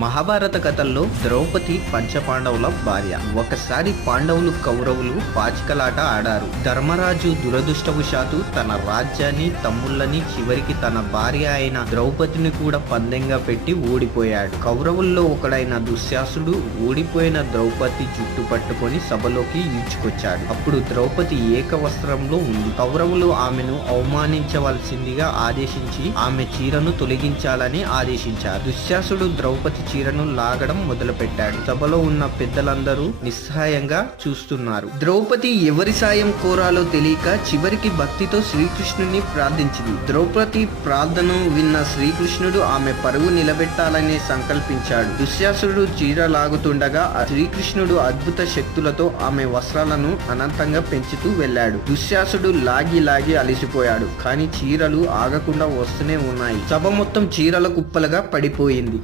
మహాభారత కథల్లో ద్రౌపది పంచపాండవుల భార్య. ఒకసారి పాండవులు కౌరవులు పాచికలాట ఆడారు. ధర్మరాజు దురదృష్టవశాత్తు తన రాజ్యాన్ని తమ్ముళ్ళని చివరికి తన భార్య అయిన ద్రౌపదిని కూడా పందెంగా పెట్టి ఓడిపోయాడు. కౌరవుల్లో ఒకడైన దుశ్శాసుడు ఓడిపోయిన ద్రౌపది జుట్టు పట్టుకొని సభలోకి ఈడ్చుకొచ్చాడు. అప్పుడు ద్రౌపది ఏక వస్త్రంలో ఉంది. కౌరవులు ఆమెను అవమానించవలసిందిగా ఆదేశించి ఆమె చీరను తొలగించాలని ఆదేశించారు. దుశ్శాసుడు ద్రౌపది చీరను లాగడం మొదలుపెట్టాడు. సభలో ఉన్న పెద్దలందరూ నిస్సహాయంగా చూస్తున్నారు. ద్రౌపది ఎవరి సాయం కోరాలో తెలియక చివరికి భక్తితో శ్రీకృష్ణుని ప్రార్థించింది. ద్రౌపది ప్రార్థన విన్న శ్రీకృష్ణుడు ఆమె పరుగు నిలబెట్టాలని సంకల్పించాడు. దుశ్శాసుడు చీర లాగుతుండగా ఆ శ్రీకృష్ణుడు అద్భుత శక్తులతో ఆమె వస్త్రాలను అనంతంగా పెంచుతూ వెళ్ళాడు. దుశ్శాసుడు లాగి లాగి అలిసిపోయాడు. కానీ చీరలు ఆగకుండా వస్తూనే ఉన్నాయి. సభ మొత్తం చీరల కుప్పలుగా పడిపోయింది.